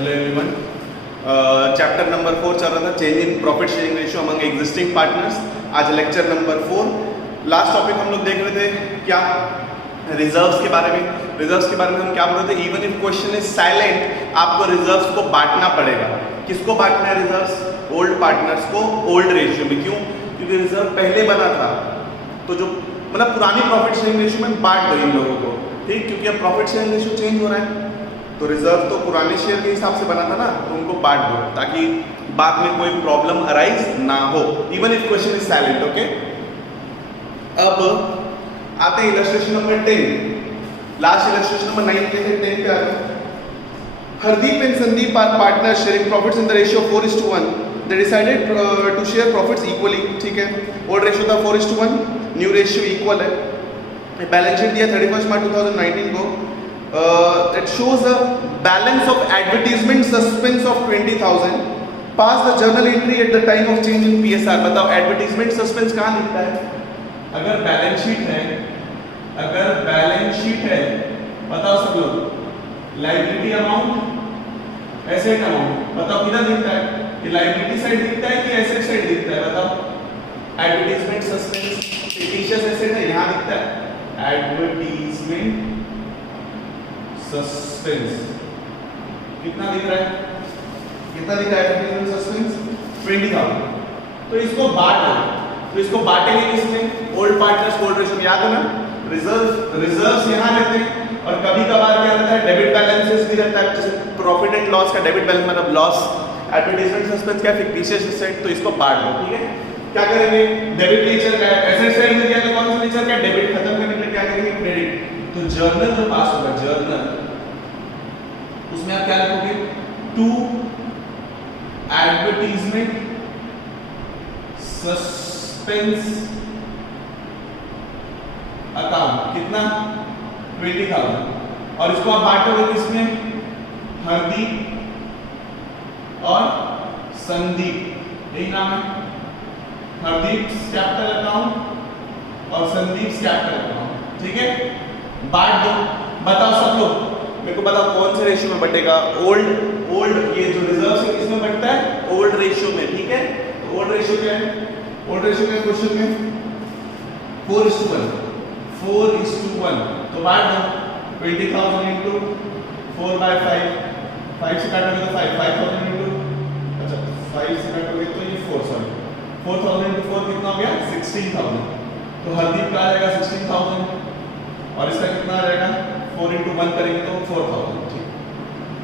Hello everyone. Chapter number 4 चल रहा था, change in profit sharing ratio among existing partners. आज लेक्चर नंबर 4। लास्ट टॉपिक हम लोग देख रहे थे क्या, रिजर्व्स के बारे में। रिजर्व्स के बारे में हम क्या बोल रहे थे, even if question is silent आपको रिजर्व्स को बांटना पड़ेगा। किसको बांटना है रिजर्व्स? ओल्ड पार्टनर्स को ओल्ड रेशियो में। क्यों? क्योंकि रिजर्व पहले बना था, तो जो मतलब पुरानी प्रॉफिट शेयरिंग रेशियो में बांट दो इन लोगों को, ठीक। क्योंकि अब प्रॉफिट शेयरिंग रेशियो चेंज हो रहा है, तो रिजर्व तो पुराने शेयर के हिसाब से बना था ना, तो उनको बांट दो ताकि बाद में कोई प्रॉब्लम अराइज ना हो, even if question is silent. Okay, अब आते हैं illustration number 10। Last illustration number 9 के थे, 10 पे आ गए। Hardeep and Sandeep are partner sharing profits in the ratio 4:1। They decided to share profits equally, ठीक है। ओल्ड रेशियो था 4:1, न्यू रेशियो इक्वल है। बैलेंस शीट दिया 31 मार्च 2019 को। It shows a balance of advertisement suspense of 20,000. Pass the journal entry at the time of change in PSR. बताओ advertisement suspense कहाँ लिखता है? अगर बैलेंस शीट है, बताओ सब लोग, लायबिलिटी अमाउंट, एसेट अमाउंट, बताओ किधर दिखता है? कि लायबिलिटी साइड दिखता है कि एसेट साइड दिखता है? बताओ। एडवर्टीजमेंट सस्पेंस फिक्टिशियस एसेट है, यहाँ दिखता है एडवर्टीजमेंट सस्पेंस। कितना दिख रहा है? कितना दिख रहा है एडवर्टीजमेंट सस्पेंस? 20,000। तो इसको बांट दो, तो इसको बांटेंगे किसमें? ओल्ड पार्टनर्स ओल्ड रेशियो में। याद है ना, रिजर्व्स यहाँ रहते हैं, और कभी कभार क्या रहता है, डेबिट बैलेंसेस भी रहता है। जैसे प्रॉफिट एंड लॉस का डेबिट बैलेंस मतलब लॉस। एडवर्टीजमेंट सस्पेंस क्या? फिक्टिशियस एसेट, तो इसको बांट दो, ठीक है। क्या करेंगे? डेबिट नेचर का एसेट साइड में दिया तो कौन सा नेचर का? डेबिट। खत्म करने के लिए क्या करेंगे? क्रेडिट। तो जर्नल जो पास होगा, जर्नल, उसमें आप क्या लिखोगे? To advertisement suspense account. कितना? 20,000। और इसको आप बांटोगे किसमें? हरदीप और संदीप, यही नाम है। हरदीप कैपिटल अकाउंट और संदीप कैपिटल अकाउंट, ठीक है। बांट दो। बताओ सब लोग, मेरे को बताओ कौन से रेशियो में बटेगा? ओल्ड ये जो रिजर्व है किसमें बटता है? ओल्ड रेशियो में, ठीक है। तो ओल्ड रेशियो क्या है? ओल्ड रेशियो क्या है क्वेश्चन में? 4:1। 4:1। तो बांट दो। 20,000 इंटू 4/5, 5 से काटोगे तो 5,000 इंटू, अच्छा 5 से काटोगे तो ये 4,000 इंटू 4 कितना हो गया? 16,000। तो हरदीप का आ जाएगा 16,000, और इसका कितना आ जाएगा? 4 इंटू 1 करेंगे तो 4,000, ठीक।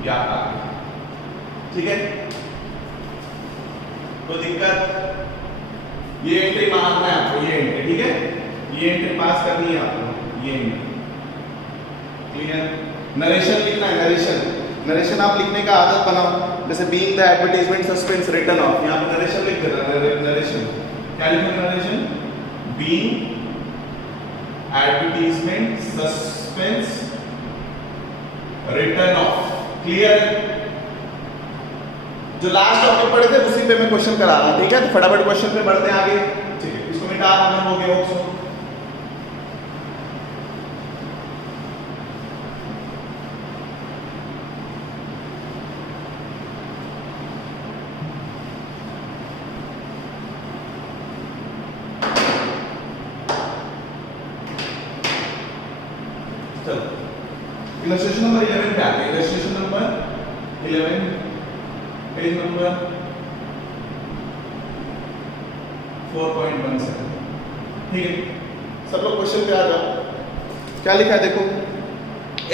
या ठीक है। तो दिक्कत, ये एंट्री मारना है आपको, ये एंट्री, ठीक है। ये एंट्री पास करनी है आपको, ये एंट्री क्लियर। नरेशन लिखना है, नरेशन आप लिखने का आदत बनाओ। जैसे being the advertisement suspense written off, यहाँ पे नरेशन लिख देना। नरेशन क्या लिखना? Narration being advertisement suspense return off, clear. जो लास्ट टॉपिक पढ़े थे उसी पे मैं क्वेश्चन करा रहा हूं, ठीक है। तो फटाफट क्वेश्चन पे बढ़ते हैं आगे, ठीक है। इसको मिटा देना, हो गया ऑप्शन। इलस्ट्रेशन नंबर 11 पे आते हैं। इलस्ट्रेशन नंबर 11, पेज नंबर 4.17, ठीक है। सब लोग क्वेश्चन पे आ जाओ। क्या लिखा है देखो,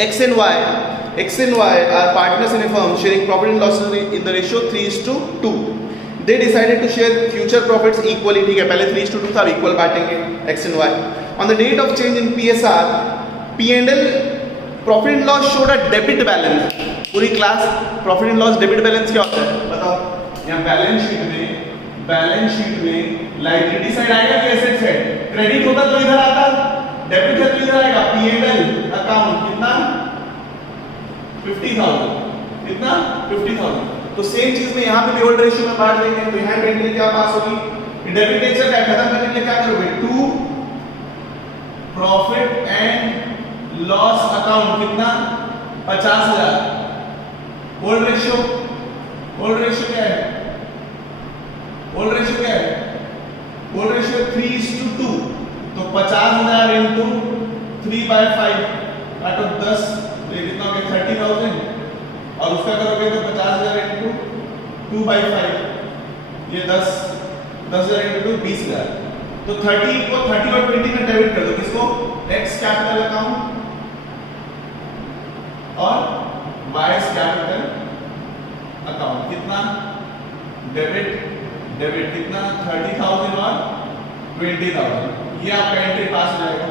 X and Y are partners in a firm sharing profit and losses in the ratio 3:2. They decided to share future profits equally, ठीक है। पहले 3:2 था, इक्वल बांटेंगे X and Y। On the date of change in PSR, P&L profit and loss showed a debit balance. पूरी class profit and loss debit balance क्या होता है बताओ। यहाँ बैलेंस शीट में लायबिलिटी साइड आएगा कि एसेट साइड? क्रेडिट होता तो इधर आता, डेबिट है तो इधर आएगा। P&L अकाउंट कितना? 50,000। कितना? 50,000। तो सेम चीज में यहाँ पे भी ओल्ड रेशियो में बांट देंगे। तो यहाँ पे एंट्री क्या पास होगी? डेबिट नेचर क्या खत्म करने के लिए क्या करोगे? To profit and loss account कितना? 50,000। ओल्ड रेशियो क्या है? ओल्ड रेशियो क्या है? ओल्ड रेशियो 3:2, तो 50,000 इंटू 3/5 काटो 10, तो ये कितना हो गया 30,000, और उसका करोगे तो 50,000 इंटू 2/5, ये 10,000 इंटू 20,000, तो 30 को 30 और 20 में डेबिट कर दो, किसको? एक्स कैपिटल अकाउंट और वाई कैपिटल अकाउंट, कितना? डेबिट कितना? 30,000 और 20,000, ये आपका एंट्री पास हो जाएगा,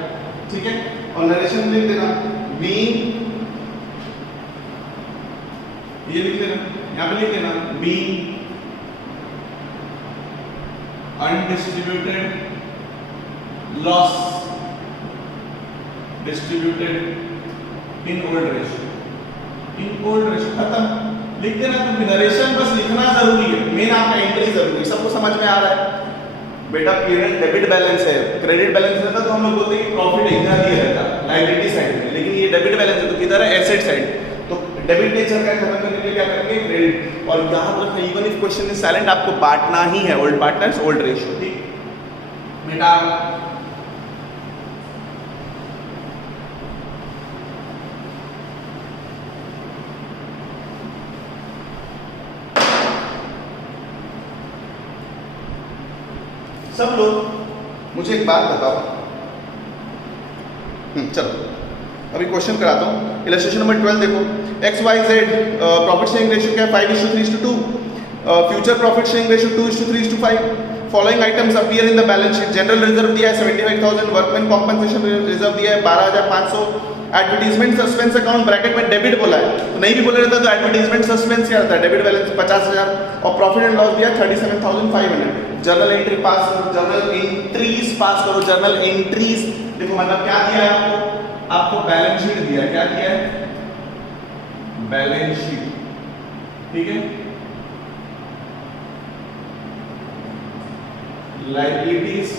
ठीक है। और नरेशन लिख देना, मी, ये लिख देना, यहां पे लिख देना मी undistributed loss distributed in old ratio, खत्म। लिख देना, तो नरेशन बस लिखना जरूरी है, मेन आपका एंट्री जरूरी है। सबको समझ में आ रहा है? बेटा पीरियड डेबिट बैलेंस है, क्रेडिट बैलेंस रहता तो हम लोग बोलते हैं कि प्रॉफिट इतना दिया रहता लायबिलिटी साइड में, लेकिन ये डेबिट बैलेंस है तो किधर है? Asset side. तो डेबिट नेचर का खत्म करने के लिए क्या करेंगे? क्रेडिट। और याद रखना, even if question is silent, आपको बांटना ही है ओल्ड पार्टनर्स ओल्ड रेशियो, ठीक बेटा। सब लोग मुझे एक बात बताओ, चलो अभी क्वेश्चन कराता हूँ। इलस्ट्रेशन नंबर 12 देखो, X Y Z profit sharing ratio क्या है? 5:3:2। Future profit sharing ratio 2:3:5। Following items appear in the balance sheet. General reserve दिया है 75,000, वर्कमैन कॉम्पनसेशन रिजर्व दिया है 12,500, एडवर्टीजमेंट सस्पेंस अकाउंट ब्रैकेट में डेबिट बोला है, तो नहीं भी बोला रहता तो एडवर्टीजमेंट सस्पेंस क्या रहता है? डेबिट बैलेंस 50,000, और प्रॉफिट एंड लॉस दिया 37,500। जर्नल एंट्री पास करो, जर्नल एंट्रीज पास करो, जर्नल एंट्रीज। देखो मतलब क्या दिया है आपको बैलेंस शीट दिया है, क्या दिया है? बैलेंस शीट, ठीक है। लायबिलिटीज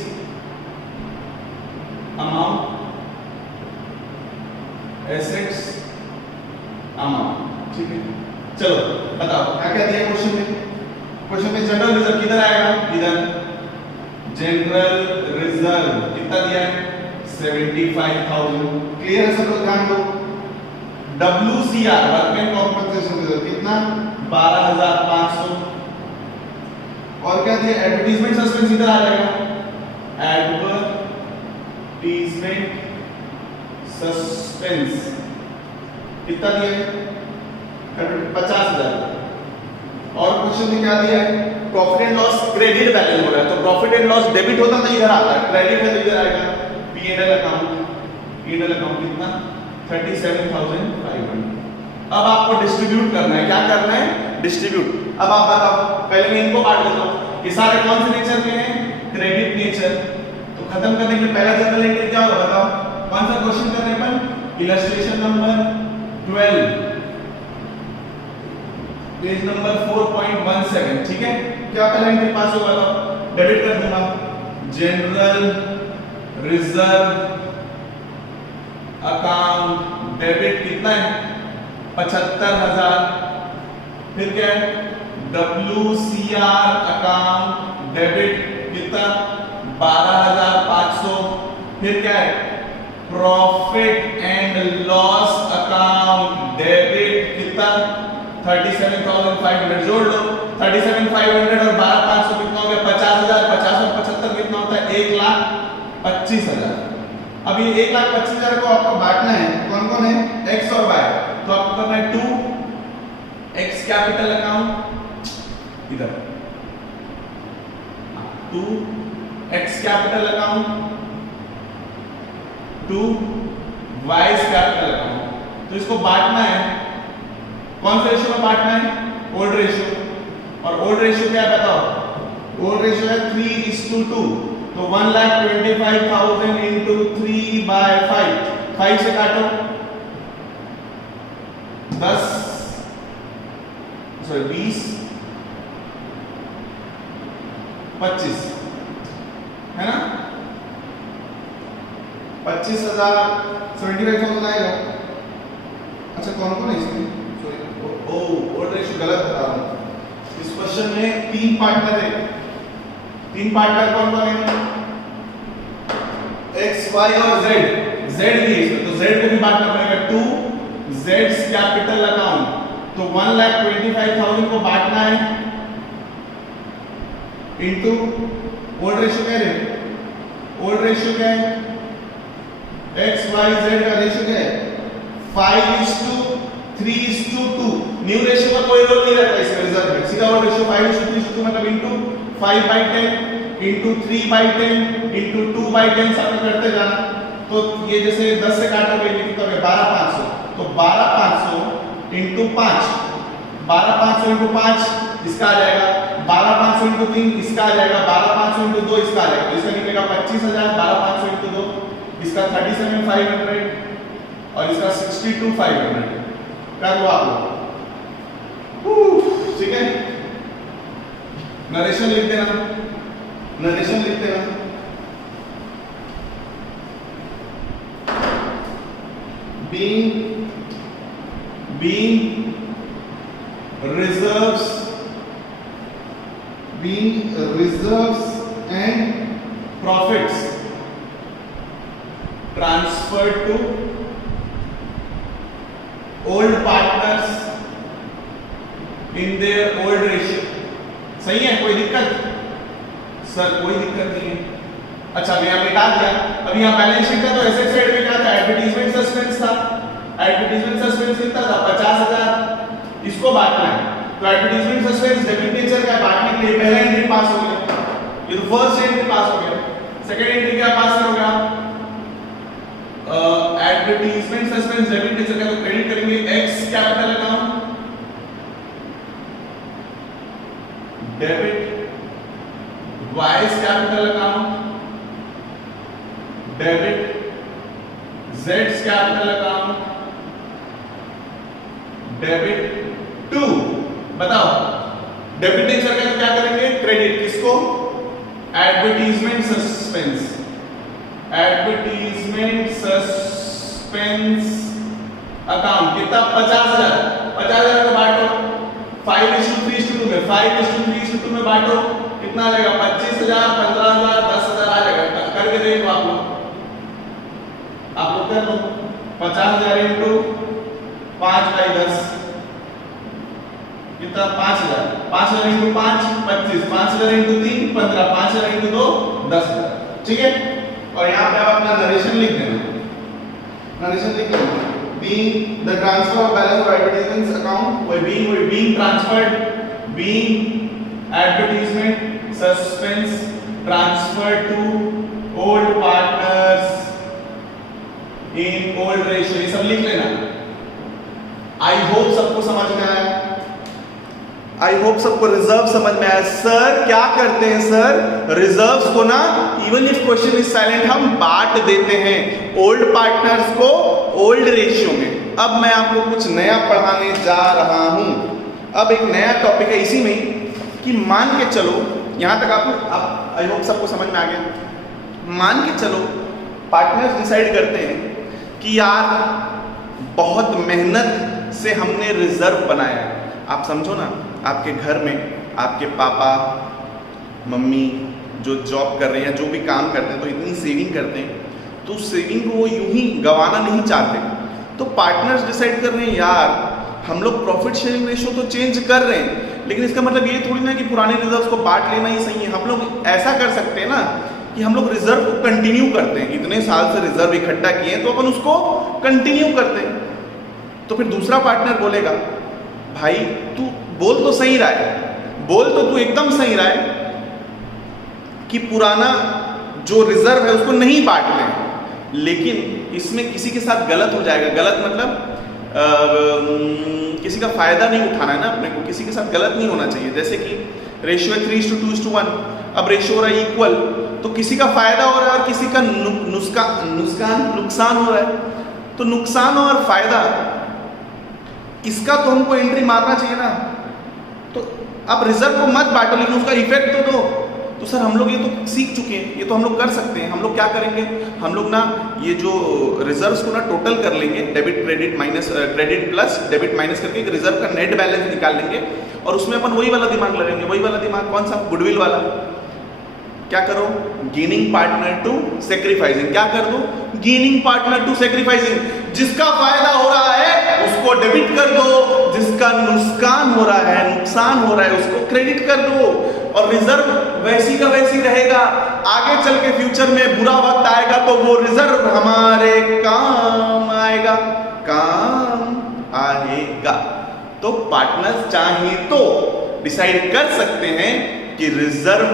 अमाउंट, एसेट्स अमाउंट, ठीक है। चलो बताओ क्या क्या दिया क्वेश्चन में? क्वेश्चन में जनरल रिजर्व किधर आएगा? इधर। जनरल रिजर्व कितना दिया है? 75,000। क्लियर है सब लोग? ध्यान दो। WCR वर्कमैन कॉम्पनसेशन रिजर्व कितना? 12,500। और क्या दिया? एडवर्टीजमेंट सस्पेंस इधर आ जाएगा। एडवर्टीजमेंट सस्पेंस कितना दिया है? 50,000। और क्वेश्चन में क्या दिया है? Profit and loss credit balance हो रहा है, तो प्रॉफिट एंड लॉस डेबिट होता तो इधर आता है, क्रेडिट है तो इधर आएगा। P&L अकाउंट कितना? 37,500। अब आपको डिस्ट्रीब्यूट करना है, क्या करना है? डिस्ट्रीब्यूट। अब आप बताओ, पहले मैं इनको बांट देता हूं। ये सारे कौन से नेचर के हैं? Credit nature. तो खत्म करने के लिए पहला जनरल एंट्री क्या होगा बताओ? कौन सा क्वेश्चन करने पर? इलस्ट्रेशन नंबर 12 पेज नंबर 4.17, ठीक है। क्या पहला एंट्री पास होगा? तो डेबिट कर दूंगा, जनरल रिजर्व अकाउंट डेबिट कितना है? 75,000। फिर क्या है? WCR अकाउंट डेबिट कितना? 12,500। फिर क्या है? Profit and loss account debit कितना? 37,500। जोड़ लो, 37,500 और 12,500 कितना हो गया? 50,000। 50 और 75 कितना होता है? 1,25,000। अब ये 1,25,000 को आपको बांटना है, कौन कौन है? एक्स और वाई। तो आपको करना है 2 एक्स कैपिटल अकाउंट, इधर 2 X capital account, 2 Y capital account. तो इसको बांटना है, कौन से रेशियो में बांटना है? Old ratio. और ओल्ड रेशियो क्या है बताओ? ओल्ड रेशियो है 3:2। तो 1,25,000 इंटू 3/5, 5 से काटो 10, सॉरी 20, 25 है ना? 25,000 75,000 आएगा। अच्छा कौन कौन है इसमें? सॉरी, ओ गलत बता रहा हूं। इस क्वेश्चन में 3 पार्टनर है। 3 पार्टनर कौन कौन है? x, y और z। z भी है इसमें, तो z को भी बांटना पड़ेगा। 2 z's कैपिटल अकाउंट, तो 1,25,000 को बांटना है इनटू ओल्ड रेशियो क्या है? ओल्ड रेशियो क्या है? x, y, z का रेशियो क्या है? 5:3:2। न्यू रेशियो का कोई रोल नहीं रहता इसमें रिजल्ट में, सीधा ओल्ड रेशियो 5:3:2 मतलब इनटू 5/10 इनटू 3/10 इनटू 2/10 सब करते जाना। तो ये जैसे 10 से काटोगे ये कितना है? 12,500। तो 12,500 इनटू 5, 12,500 इनटू 5 इसका आ जाएगा, 12,500 इनटू 3 इसका आ जाएगा, 12,500 इनटू 2 इसका आ जाएगा। तो इसका निकलेगा 25,000। 12,500 इनटू 2 इसका 37,500 और इसका 62,500। कर लो आप लोग, ठीक है। नरेशन लिख देना, नरेशन लिख देना। being reserves and profits transferred to old partners in their old ratio। सही है? कोई दिक्कत? सर कोई दिक्कत नहीं है। अच्छा मैं यहाँ मिटा दिया। अब यहाँ बैलेंस शीट था तो एसेट साइड में क्या था? एडवर्टाइजमेंट सस्पेंस था। एडवर्टाइजमेंट सस्पेंस कितना था? 50,000। इसको बांटना है तो एडवर्टाइजमेंट सस्पेंस डेबिट नेचर का बांटने के लिए पहला एंट्री पास हो गया, ये तो फर्स्ट एंट्री पास हो गया। सेकंड एंट्री क्या पास करोगे आप? एडवर्टाइजमेंट सस्पेंस डेबिट नेचर का, तो क्रेडिट करेंगे X capital account, debit Y's capital account, debit जेड्स कैपिटल अकाउंट, डेबिट टू। बताओ डेबिट नेचर का तो क्या करेंगे? क्रेडिट किसको? Advertisement suspense, advertisement suspense account कितना? 50,000। 50,000 को बांटो 5:3:2 में, 5:3:2 में बांटो कितना आ जाएगा? 25,000, 15,000, 10,000 आ जाएगा। करके देखो आप लोग कर लो। 50,000 इंटू 5/10 कितना? 5,000। 5,000 इंटू 5 25, 5,000 इंटू 3 15, 5,000 इंटू 2 10,000। ठीक है। और यहाँ पे आप अपना नरेशन लिख देना, नरेशन लिख देना। being the transfer of balance of advertisements account, वही being transferred, being advertisement suspense transferred to old partners in old ratio, ये सब लिख लेना। आई होप सबको समझ में आया, आई होप सबको रिजर्व समझ में आया। सर क्या करते हैं सर? रिजर्व्स को ना even if question is silent हम बांट देते हैं ओल्ड पार्टनर्स को ओल्ड रेशियो में। अब मैं आपको कुछ नया पढ़ाने जा रहा हूं। अब एक नया टॉपिक है इसी में कि मान के चलो, यहां तक आप आई होप सबको समझ में आ गया। मान के चलो पार्टनर्स डिसाइड करते हैं कि यार बहुत मेहनत से हमने रिजर्व बनाया। आप समझो ना, आपके घर में आपके पापा मम्मी जो जॉब कर रहे हैं, जो भी काम करते हैं, तो इतनी सेविंग करते हैं, तो सेविंग को वो यूं ही गंवाना नहीं चाहते। तो पार्टनर्स डिसाइड कर रहे हैं यार हम लोग प्रॉफिट शेयरिंग रेशियो तो चेंज कर रहे हैं, लेकिन इसका मतलब ये थोड़ी ना कि पुराने रिजर्व्स को बांट लेना ही सही है। हम लोग ऐसा कर सकते हैं ना कि हम लोग रिजर्व को कंटिन्यू करते हैं। इतने साल से रिजर्व इकट्ठा किए हैं तो अपन उसको कंटिन्यू करते हैं। तो फिर दूसरा पार्टनर बोलेगा भाई तू बोल तो सही रहा है, बोल तो तू एकदम सही रहा है कि पुराना जो रिजर्व है उसको नहीं बांट लें, लेकिन इसमें किसी के साथ गलत हो जाएगा। गलत मतलब किसी का फायदा नहीं उठाना है ना अपने को, किसी के साथ गलत नहीं होना चाहिए। जैसे कि रेशियो 3:2:1, अब रेशियो हो रहा है इक्वल, तो किसी का फायदा हो रहा है और किसी का नुकसान हो रहा है। तो नुकसान और फायदा इसका तो हमको एंट्री मारना चाहिए ना। तो अब रिजर्व को मत बांटो लेकिन उसका इफेक्ट तो दो। तो सर हम लोग ये तो सीख चुके हैं, ये तो हम लोग कर सकते हैं। हम लोग क्या करेंगे, हम लोग ना ये जो रिजर्व्स को ना टोटल कर लेंगे, debit credit minus credit plus debit minus करके एक रिजर्व का नेट बैलेंस निकाल लेंगे और उसमें अपन वही वाला दिमाग लगाएंगे। वही वाला दिमाग कौन सा, गुडविल वाला। क्या करो, गेनिंग पार्टनर टू सेक्रीफाइसिंग। क्या कर दो, गेनिंग पार्टनर टू सेक्रीफाइसिंग। जिसका फायदा हो रहा है उसको डेबिट कर दो, जिसका नुकसान हो रहा है, नुकसान हो रहा है उसको क्रेडिट कर दो, और रिजर्व वैसी का वैसी रहेगा। आगे चल के फ्यूचर में बुरा वक्त आएगा तो वो रिजर्व हमारे काम आएगा, काम आएगा। तो पार्टनर्स चाहे तो डिसाइड कर सकते हैं कि रिजर्व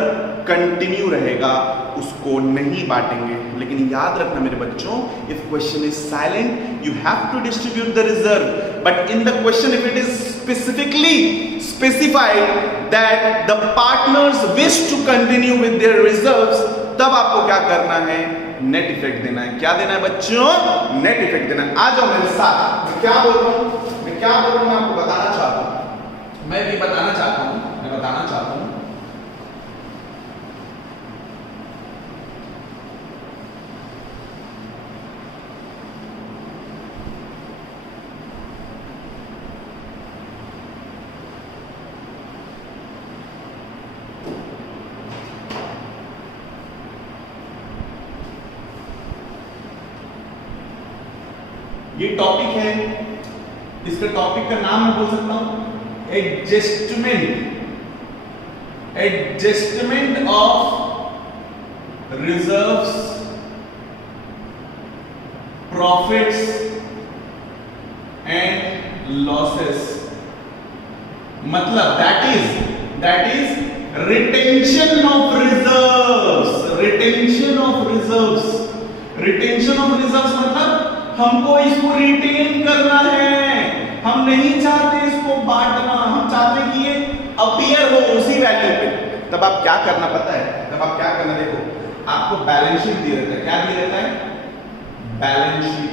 कंटिन्यू रहेगा, उसको नहीं बांटेंगे। लेकिन याद रखना मेरे बच्चों, if question is silent you have to distribute the reserve, but in the question if it is specifically specified that the partners wish to continue with their reserves, तब आपको क्या करना है, नेट इफेक्ट देना है। क्या देना है बच्चों, नेट इफेक्ट देना है। आ जाओ मेरे साथ, मैं क्या बोल रहा हूं, मैं क्या बोल रहा हूं, मैं आपको बताना चाहता हूं, मैं भी बताना चाहता हूं, मैं बताना चाहता हूं। ये टॉपिक है, इसका टॉपिक का नाम मैं बोल सकता हूं adjustment, adjustment of reserves, profits and losses. मतलब that is retention of reserves, retention of reserves, retention of reserves मतलब हमको इसको रिटेन करना है, हम नहीं चाहते इसको बांटना, हम चाहते कि ये अपीयर हो उसी वैल्यू पे। तब आप क्या करना पता है, तब आप क्या करना, देखो आपको बैलेंस शीट दिया रहता है। क्या दिया रहता है, बैलेंस शीट,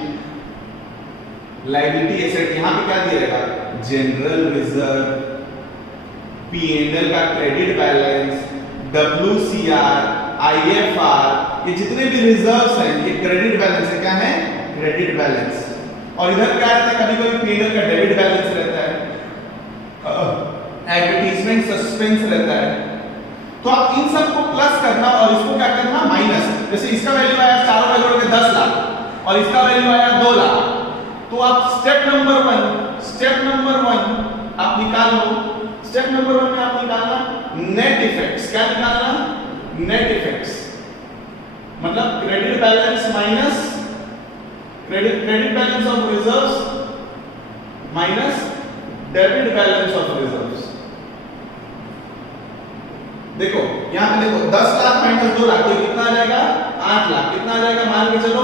लायबिलिटी एसेट। यहां पे क्या दिया रहेगा, जनरल रिजर्व, P&L का क्रेडिट बैलेंस, WCR, IFR, ये जितने भी रिजर्व्स हैं ये क्रेडिट बैलेंस है। क्या है, क्रेडिट बैलेंस। और इधर क्या रहता है, कभी कभी P&L का डेबिट बैलेंस रहता है, एडवर्टाइजमेंट सस्पेंस रहता है। तो आप इन सब को प्लस करना और इसको क्या करना, माइनस। जैसे इसका वैल्यू आया, चारों का जोड़ के 10 लाख और इसका वैल्यू आया 2 लाख, तो आप स्टेप नंबर 1 आप निकाल लो। स्टेप नंबर 1 में आप निकालना नेट इफेक्ट्स। क्या निकालना, नेट इफेक्ट्स, मतलब credit balance minus credit balance of reserves minus debit balance of reserves. देखो यहां पे देखो 10 लाख माइनस 2 लाख, तो कितना आ जाएगा, 8 लाख। कितना आ जाएगा, मान के चलो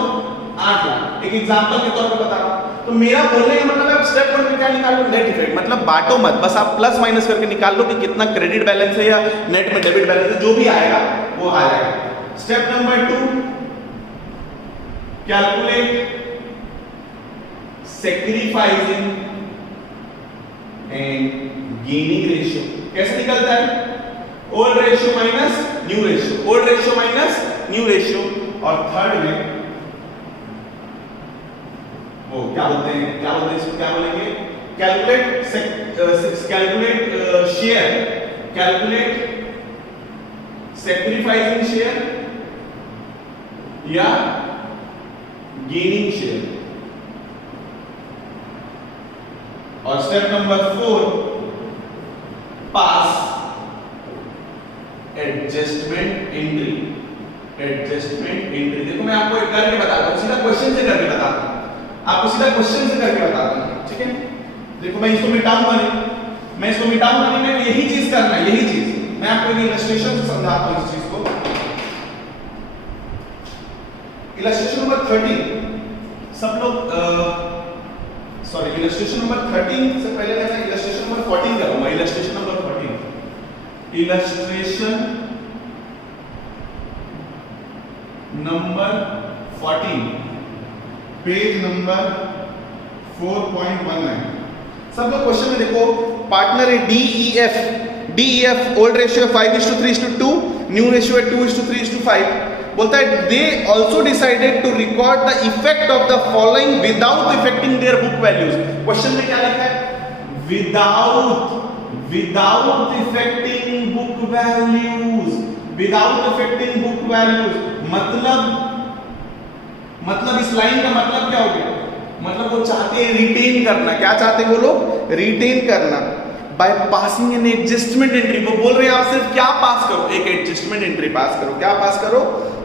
8 लाख। एक एग्जांपल के तौर पे बता रहा हूं। तो मेरा बोलने का मतलब है स्टेप 1 में क्या निकाल लो, नेट इफेक्ट, मतलब बांटो मत, बस आप प्लस माइनस करके निकाल लो कि कितना क्रेडिट बैलेंस है या नेट में डेबिट बैलेंस है, जो भी आएगा वो आ जाएगा। Step number 2, calculate sacrificing and gaining ratio. कैसे निकलता है, old ratio minus new ratio, old ratio minus new ratio. और थर्ड में वो क्या बोलते हैं, इसको क्या बोलेंगे, calculate share, calculate sacrificing share या गेनिंग शेयर। और स्टेप नंबर 4, पास एडजस्टमेंट एंट्री, एडजस्टमेंट एंट्री। देखो मैं आपको एक करके बताता हूं, सीधा क्वेश्चन से करके बताता हूं, आपको सीधा क्वेश्चन से करके बताता हूं, ठीक है। देखो मैं इसको मिटाऊंगा नहीं, मैं इसको मिटाऊंगा नहीं, मैं यही चीज करना है, यही चीज मैं आपको एक इलस्ट्रेशन से समझाता हूं इस चीज को। इलस्ट्रेशन नंबर 13 सब लोग सॉरी, इलस्ट्रेशन नंबर 13 से पहले मैं इलस्ट्रेशन नंबर 14 करूंगा। Illustration number 14, illustration number 14, page number 4.19। सब लोग क्वेश्चन में देखो, पार्टनर है DEF, old ratio 5:3:2, new ratio है 2:3:5। बोलता है they also decided to record the effect of the following without affecting their book values. Question में क्या लिखा है? Without affecting book values, without affecting book values. मतलब इस लाइन का मतलब क्या हो गया? मतलब वो चाहते हैं रिटेन करना। क्या चाहते हैं वो लोग? रिटेन करना by passing an adjustment entry. वो बोल रहे हैं आप सिर्फ क्या पास करो? एक एडजस्टमेंट एंट्री पास करो। क्या पास करो?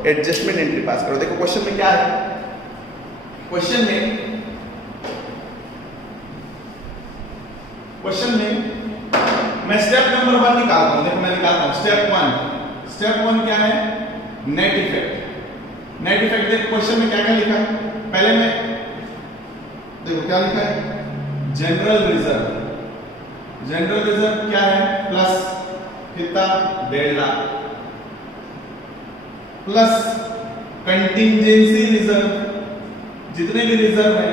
एडजस्टमेंट एंट्री पास करो। देखो क्वेश्चन में क्या है? क्वेश्चन में मैं स्टेप नंबर 1 निकालता हूं। देखो मैं निकालता हूं स्टेप 1 क्या है? Net effect. नेट इफेक्ट देख क्वेश्चन में क्या क्या लिखा है। पहले मैं देखो क्या लिखा है? General reserve. जनरल रिजर्व क्या है? प्लस कितना? 1.5 लाख प्लस कंटिंजेंसी रिजर्व, जितने भी रिजर्व है,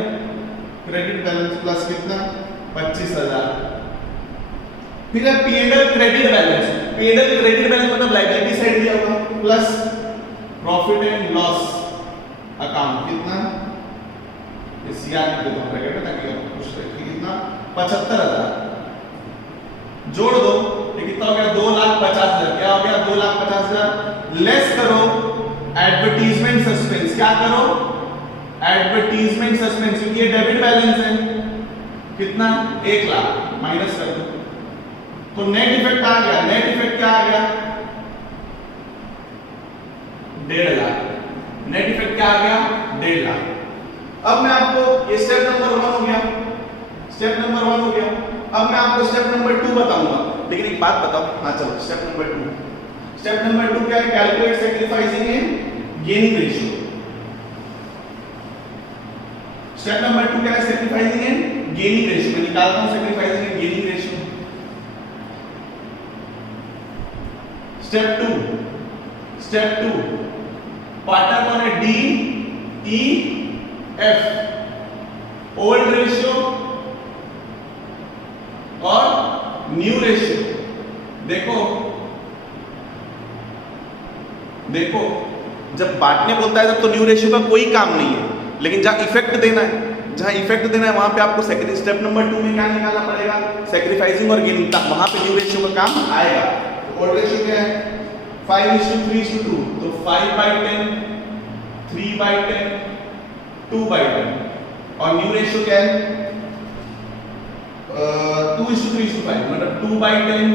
क्रेडिट बैलेंस प्लस कितना? 25,000। फिर है P&L credit balance. P&L credit balance मतलब लायबिलिटी साइड दिया होगा, plus profit and loss account कितना? सीआर लिख देता हूं ब्रैकेट में ताकि आप कुछ रखिए। कितना? 75,000। जोड़ दो, ये कितना हो गया? 2,50,000। क्या हो गया? 2,50,000 लेस करो एडवर्टीजमेंट सस्पेंस। क्या करो? एडवर्टीजमेंट सस्पेंस, क्योंकि ये डेबिट बैलेंस है। कितना? 1 लाख माइनस कर दो तो नेट इफेक्ट आ गया। नेट इफेक्ट क्या आ गया? 1.5 लाख। नेट इफेक्ट क्या आ गया? 1.5 लाख। अब मैं आपको ये स्टेप नंबर 1 हो गया। स्टेप नंबर 1 हो गया। अब मैं आपको स्टेप नंबर 2 बताऊंगा। लेकिन एक बात बताओ। हाँ चलो स्टेप नंबर 2। स्टेप नंबर 2 क्या है? Calculate sacrificing and gaining ratio. Step number 2 क्या है? Sacrificing and gaining ratio. मैं निकालता हूं sacrificing and gaining ratio. Step 2 partner कौन है? D, E, F। Old ratio और न्यू रेशियो। देखो जब बांटने बोलता है तब तो न्यू रेशियो का कोई काम नहीं है, लेकिन जहां इफेक्ट देना है वहां पे आपको स्टेप नंबर 2 में क्या निकालना पड़ेगा? सैक्रिफाइसिंग और गेनिंग, तब वहां पे न्यू रेशियो का काम आएगा। तो ओल्ड रेशियो क्या है? 5:3:2। तो 5/10, 3/10, 2/10। और न्यू रेशियो क्या है? 2:3:5 मतलब 2/10,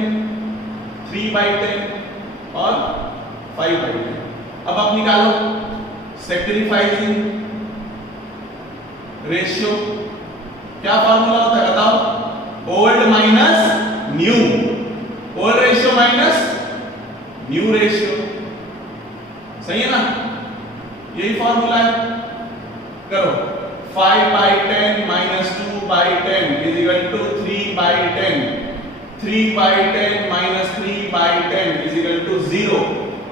3/10 और 5/10। अब आप निकालो सैक्रिफाइसिंग रेशियो। क्या फॉर्मूला होता है बताओ? Old minus new. Old ratio minus new ratio. सही है ना? यही फॉर्मूला है। करो 5/10 minus 2/10 is equal to 3/10. 3/10 minus 3/10 is equal to 0.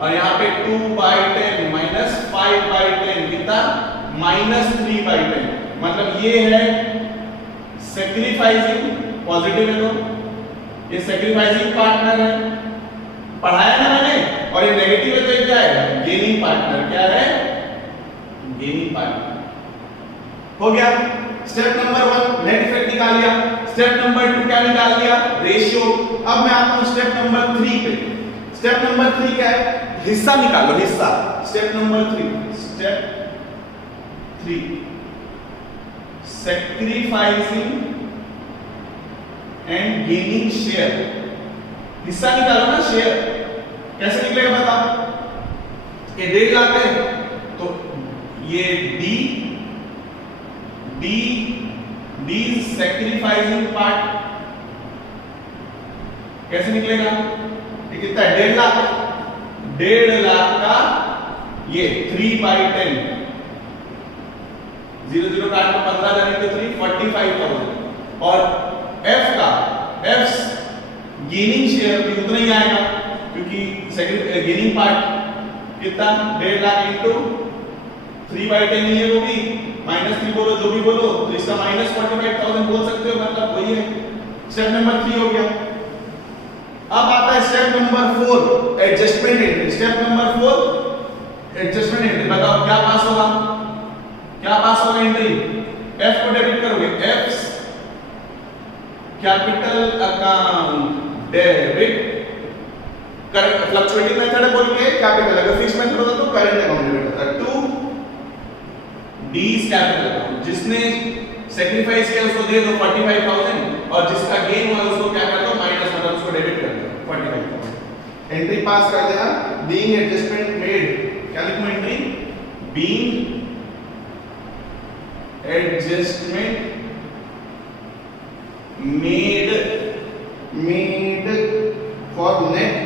और यहाँ पे 2/10 minus 5/10 कितना? -3/10। मतलब ये है सैक्रिफाइसिंग, पॉजिटिव है तो ये सैक्रिफाइसिंग पार्टनर है, पढ़ाया ना मैंने। और ये नेगेटिव है तो ये क्या है? Gaining partner. क्या है? Gaining partner. हो गया स्टेप नंबर 1 नेट इफेक्ट निकाल लिया। स्टेप नंबर 2 क्या निकाल लिया? रेशियो। अब मैं आता हूं स्टेप नंबर 3 पे। स्टेप नंबर 3 क्या है? हिस्सा निकालो, हिस्सा। Step number 3 sacrificing and gaining share. हिस्सा निकालो ना, शेयर। कैसे निकलेगा बताओ? ये 1.5 लाख है तो ये डी सैक्रिफाइसिंग पार्ट कैसे निकलेगा? ये कितना है? 1.5 लाख। 1.5 लाख का ये 3/10, 0 काट को 15,000 into 3 45,000। और एफ का गेनिंग शेयर भी उतना ही आएगा क्योंकि गेनिंग पार्ट कितना? 1.5 लाख into 3/10 ही है, वो भी -3 बोलो जो भी बोलो तो इसका -45,000 बोल सकते हो, मतलब वही है। स्टेप नंबर 3 हो गया। अब आता है step step number 4 adjustment entry. Step number 4 adjustment entry. बताओ क्या पास होगा, क्या पास होगा एंट्री? एफ को डेबिट करोगे, F capital account debit, current fluctuating method है बोल के कैपिटल, अगर फिक्स मेथड होता तो करंट अकाउंट डेबिट होता। टू डीज कैपिटल अकाउंट, जिसने सैक्रिफाइस किया उसको दे दो 45,000 और जिसका गेन हुआ उसको क्या कर दो माइनस, मतलब उसको डेबिट कर दो 45,000। एंट्री पास कर देना। बीइंग एडजस्टमेंट मेड, क्या लिखूं entry? Being adjustment made for net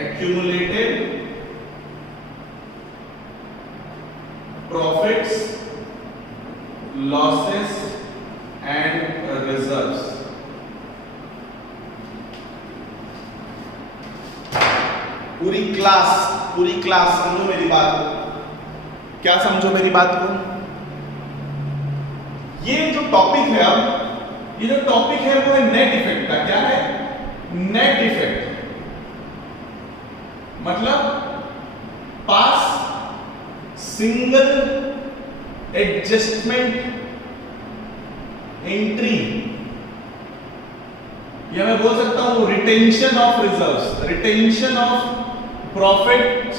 accumulated profits, losses and reserves। पूरी क्लास समझो मेरी बात को। क्या समझो मेरी बात को? ये जो टॉपिक है, अब ये जो टॉपिक है वो है नेट इफेक्ट का। क्या है? नेट इफेक्ट मतलब पास सिंगल एडजस्टमेंट एंट्री, या मैं बोल सकता हूं retention of reserves, retention of profits,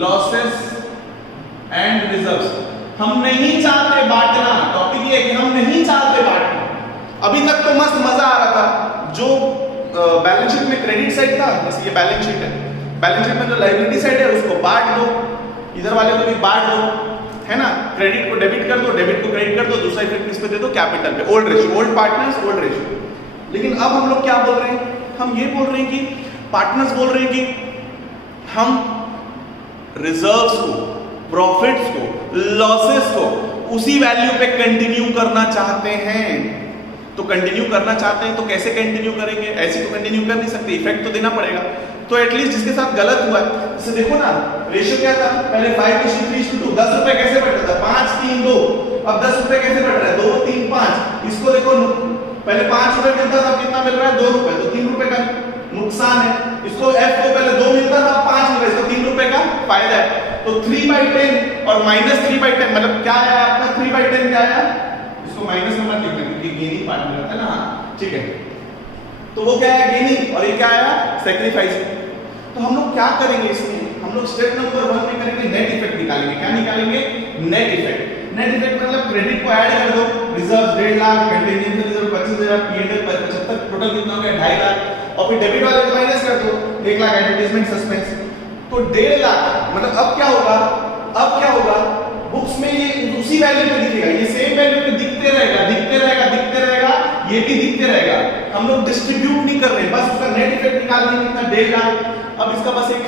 losses and reserves. हम नहीं चाहते बांटना, टॉपिक ये है कि हम नहीं चाहते बांटना। अभी तक तो मस्त मजा आ रहा था, जो बैलेंस शीट में क्रेडिट साइड था, बस ये बैलेंस शीट है, बैलेंस शीट में जो लायबिलिटी साइड है उसको बांट दो, इधर वाले को भी बांट दो, है ना? क्रेडिट को डेबिट कर दो, डेबिट को क्रेडिट कर दो, दूसरा इफेक्ट किस पे दे दो? कैपिटल पे। Old ratio, old partners old ratio. लेकिन अब हम लोग क्या बोल रहे हैं? हम ये बोल रहे हैं कि पार्टनर्स बोल रहे हैं कि हम रिजर्व्स को, प्रॉफिट्स को, लॉसेस को उसी वैल्यू पे कंटिन्यू करना चाहते हैं। तो कंटिन्यू करना चाहते हैं तो कैसे कंटिन्यू करेंगे? ऐसे तो कंटिन्यू कर नहीं सकते, इफेक्ट तो देना पड़ेगा। तो एटलीस्ट जिसके साथ गलत हुआ है, जैसे देखो ना, रेशियो क्या था पहले 5:3:2। 10 रुपए कैसे बढ़ रहा था? 5 3 2। अब 10 रुपए कैसे बढ़ रहा है? 2 3 5। इसको देखो, पहले 5 रुपए मिलता था, कितना मिल रहा है? 2 रुपए, तो 3 रुपए का नुकसान है। इसको एफ को पहले 2 मिलता था, 5 मिल रहा है, इसको 3 रुपए का फायदा है। तो 3/10 और -3/10 मतलब क्या आया आपका? 3/10 क्या आया? इसको माइनस में मत लिखना क्योंकि गेनिंग पार्ट में रहता है ना, ठीक है? तो वो क्या है? गेनिंग। और ये क्या आया? सैक्रिफाइस। तो हम लोग क्या करेंगे इसमें? हम लोग स्टेप नंबर 1 में करेंगे नेट इफेक्ट निकालेंगे। क्या निकालेंगे? Net effect. नेट इफेक्ट मतलब क्रेडिट को ऐड कर दो, reserve 1.5 lakh, contingency reserve 25,000, PNL 75, total कितना हो गया? 2.5 लाख। और फिर डेबिट वाले को माइनस कर दो, 1 लाख एडवर्टाइजमेंट सस्पेंस, तो 1.5 लाख। मतलब अब क्या होगा? अब क्या होगा? बुक्स में ये उसी वैल्यू पे दिखेगा, ये सेम वैल्यू पे दिखते रहेगा, दिखते रहेगा, दिखते रहेगा, ये भी दिखते रहेगा। हम लोग डिस्ट्रीब्यूट नहीं कर रहे, बस उसका नेट इफेक्ट निकालने में कितना? 1.5 लाख। अब इसका बस एक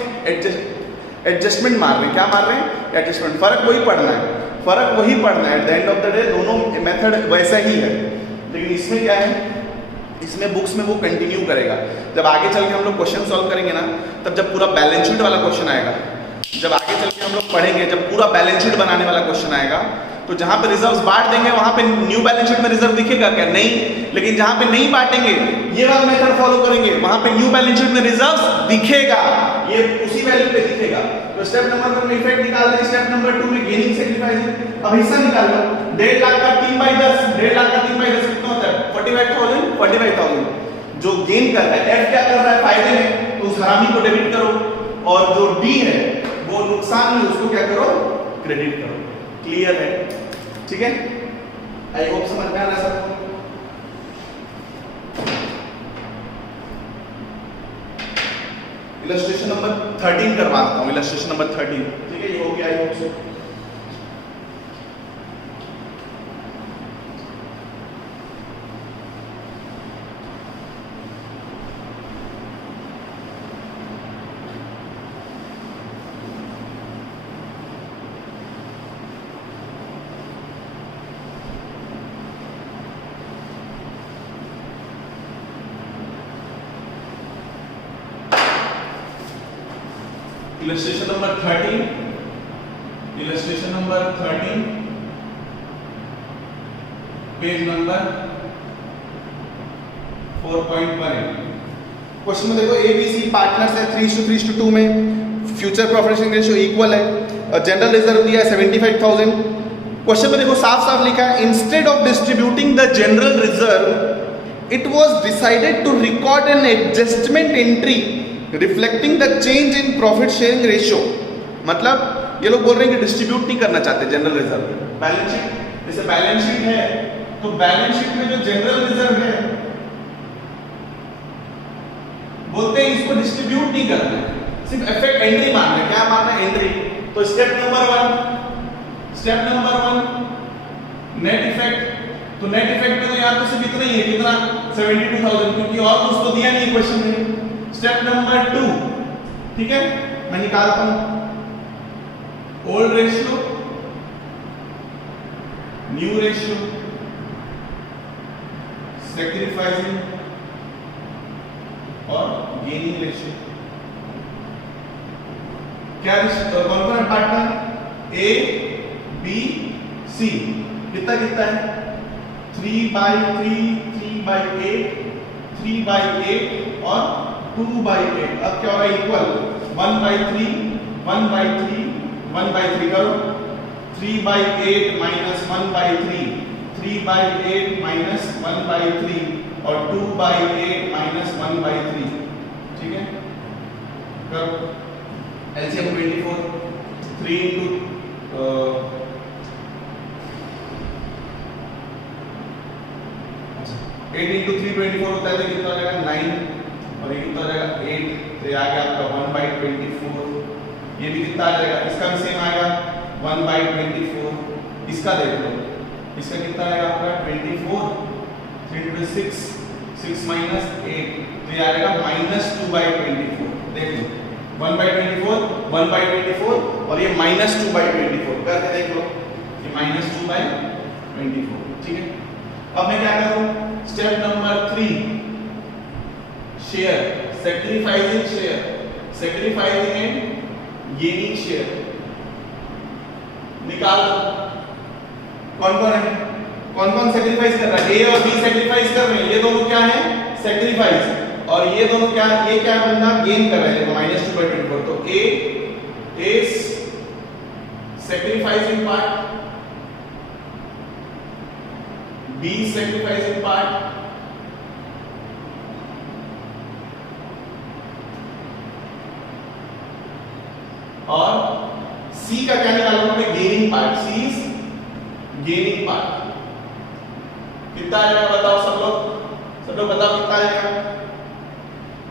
एडजस्टमेंट मार रहे हैं। क्या मार रहे हैं? एडजस्टमेंट। फर्क वही पड़ना है, फर्क वही पड़ना है। At the end of the day दोनों मेथड वैसा ही है, लेकिन इसमें क्या है? इसमें बुक्स में वो कंटिन्यू करेगा। जब आगे चल के हम लोग क्वेश्चन सॉल्व करेंगे ना, तब जब पूरा बैलेंस शीट वाला क्वेश्चन आएगा, जब आगे चल के हम लोग पढ़ेंगे, जब पूरा बैलेंस शीट बनाने वाला क्वेश्चन आएगा, तो जहां पे रिजर्व्स बांट देंगे वहां पे न्यू बैलेंस शीट में रिजर्व दिखेगा क्या? नहीं। लेकिन जहां पे नहीं बांटेंगे, ये वाला मेथड फॉलो करेंगे, वहां पे न्यू बैलेंस शीट में रिजर्व्स दिखेगा, ये उसी वैल्यू पे दिखेगा। तो स्टेप नंबर 1 में इफेक्ट निकाल देंगे, स्टेप नंबर 2 में गेनिंग सैक्रिफाइस। अब हिस्सा निकाल लो, 1.5 लाख का 3/10, 1.5 लाख का 3/10 कितना होता है? 45,000। जो गेन कर रहा है, एफ क्या कर रहा है? फायदे में, तो उस हरामी को डेबिट करो, और जो डी है वो नुकसान में, उसको क्या करो? क्रेडिट करो। क्लियर है? ठीक है? आई होप समझ में आ रहा है सबको। इलस्ट्रेशन नंबर 13 करवाता हूं, इलस्ट्रेशन नंबर 13। ठीक है, ये हो गया। I hope so. Illustration number 13, illustration number 13, page number 4.18। Question में देखो ABC पार्टनर्स है 3:3:2 में, future profit sharing ratio equal है, जनरल रिजर्व दिया है 75,000। क्वेश्चन में देखो साफ साफ लिखा है instead of distributing the general reserve it was decided to record an adjustment entry reflecting the change in profit sharing ratio. मतलब ये लोग बोल रहे हैं कि डिस्ट्रीब्यूट नहीं करना चाहते जनरल रिजर्व। बैलेंस शीट, जैसे बैलेंस शीट है तो बैलेंस शीट में जो जनरल रिजर्व है बोलते हैं इसको डिस्ट्रीब्यूट नहीं करना है, सिर्फ इफेक्ट एंट्री मानना है। क्या मानना है? एंट्री। तो स्टेप नंबर 1 नेट इफेक्ट। तो नेट इफेक्ट में तो यहाँ तो सिर्फ इतना ही है, कितना 72,000, क्योंकि और तो उसको दिया नहीं क्वेश्चन में। स्टेप नंबर 2, ठीक है, मैं निकालता हूं old ratio, new ratio, sacrificing और गेनिंग रेशियो। क्या कौन कौन है पार्टनर? A, B, C। कितना कितना है? 3/3, 3/8, 3/8 और 2/8। अब क्या होगा? इक्वल 1/3, 1/3, 1/3 करो। 3/8 माइनस 1/3, 3/8 माइनस 1/3 और 2/8 माइनस 1/3। ठीक है, करो एलसीएम 24, 3 into 8 into 3 24 होता है, तो कितना हो जाएगा 9 और ये कितना हो जाएगा 8। तो ये आ गया आपका 1/24। ये भी कितना आ जाएगा? इसका भी सेम आएगा 1/24। इसका देख लो, इसका कितना आएगा आपका 24, 3 into 6, 6 minus 8, तो ये आएगा -2/24। देख लो 1/24, 1/24 और ये -2/24 करके देख लो, ये -2/24। ठीक है, अब मैं क्या करूं? Step number 3 share, sacrificing share, sacrificing and gaining share निकाल दो। कौन कौन है? कौन कौन सैक्रिफाइस कर रहा है? ए और बी सैक्रिफाइस कर रहे हैं, ये दोनों क्या है? सैक्रिफाइस। और ये दोनों क्या, ये क्या बंदा गेन कर रहा है, -2/24। तो A is sacrificing part, B sacrificing part, और सी का क्या निकालूंगा मैं? Gaining part. C is gaining part. कितना आ जाएगा बताओ सब लोग बताओ कितना आ जाएगा?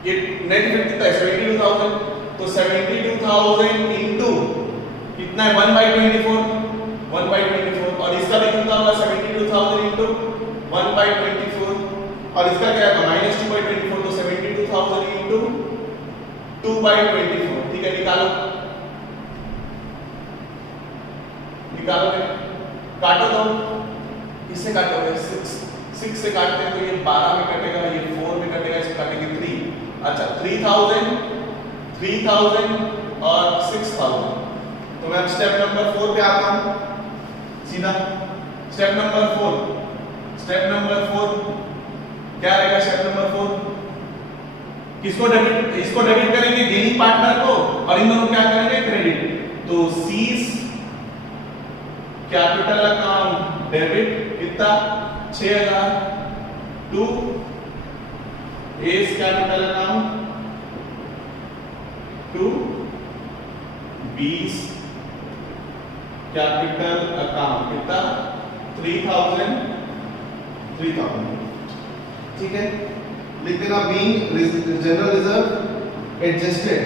ये नेट इफेक्ट कितना है? 72,000। तो 72,000 इनटू कितना है? 1/24, 1/24। और इसका भी कितना होगा? 72,000 इनटू 1/24। और इसका क्या है? -2/24। तो 72,000 इनटू 2/24। ठीक है, निकालो काटो। तो किससे काटोगे? 6 से काटते हैं तो ये 12 में कटेगा, ये 4 में कटेगा, इसमें काटेंगे 3। अच्छा 3,000 और 6,000। तो मैं स्टेप नंबर 4 पे आता हूं सीधा। स्टेप नंबर 4 क्या रहेगा? स्टेप नंबर 4 किसको डेबिट? इसको डेबिट करेंगे गेनिंग पार्टनर को, और इन दोनों क्या करेंगे? क्रेडिट। तो सीज कैपिटल अकाउंट डेबिट कितना? 6,000 to A's capital account to B's capital account कितना? 3,000। ठीक है, लिख देना being general reserve adjusted,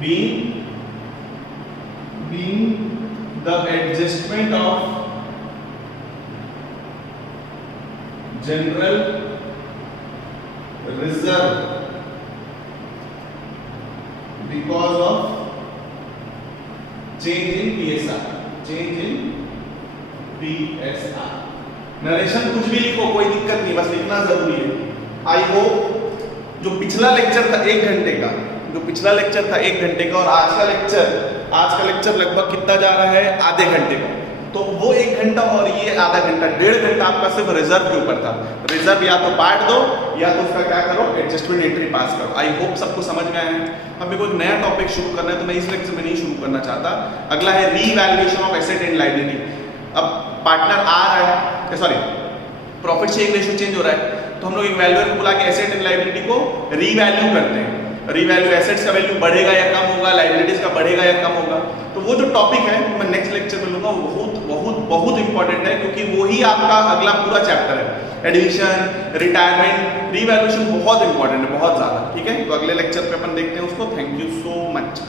being the adjustment of general reserve because of change in PSR, narration कुछ भी लिखो, कोई दिक्कत नहीं, बस लिखना जरूरी है। आई होप जो पिछला लेक्चर था 1 घंटे का, और आज का लेक्चर लगभग कितना जा रहा है? आधे घंटे का। तो वो 1 घंटा और ये आधा घंटा, 1.5 घंटा आपका सिर्फ रिजर्व के ऊपर था। रिजर्व या तो पार्ट दो या तो उसका क्या करो, एडजस्टमेंट एंट्री पास करो। आई होप सबको समझ में आया है। अब मेरे को एक नया टॉपिक शुरू करना है, तो मैं इस लेक्चर में नहीं शुरू करना चाहता। अगला है revaluation of asset and liability. अब पार्टनर आ रहा है, sorry profit sharing ratio change हो रहा है, तो हम लोग एक वैल्यूअर को बुला के एसेट एंड लायबिलिटी को रीवैल्यू करते हैं। रीवैल्यू, एसेट्स का वैल्यू बढ़ेगा या कम होगा, लायबिलिटीज का बढ़ेगा या कम होगा। तो वो जो टॉपिक है मैं नेक्स्ट लेक्चर में लूंगा, वो बहुत बहुत बहुत इंपॉर्टेंट है, क्योंकि वो ही आपका अगला पूरा चैप्टर है। एडमिशन, रिटायरमेंट, रीवैल्यूएशन बहुत इंपॉर्टेंट है, बहुत ज्यादा। ठीक है, तो अगले लेक्चर पे अपन देखते हैं उसको। Thank you so much.